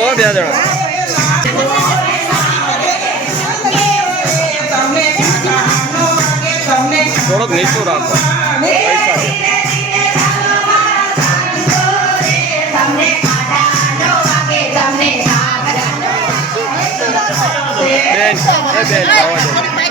હો બે જણા થોડોક નીચું રાખો પૈસા દે. બેન એ બેન આવો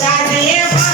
Daddy,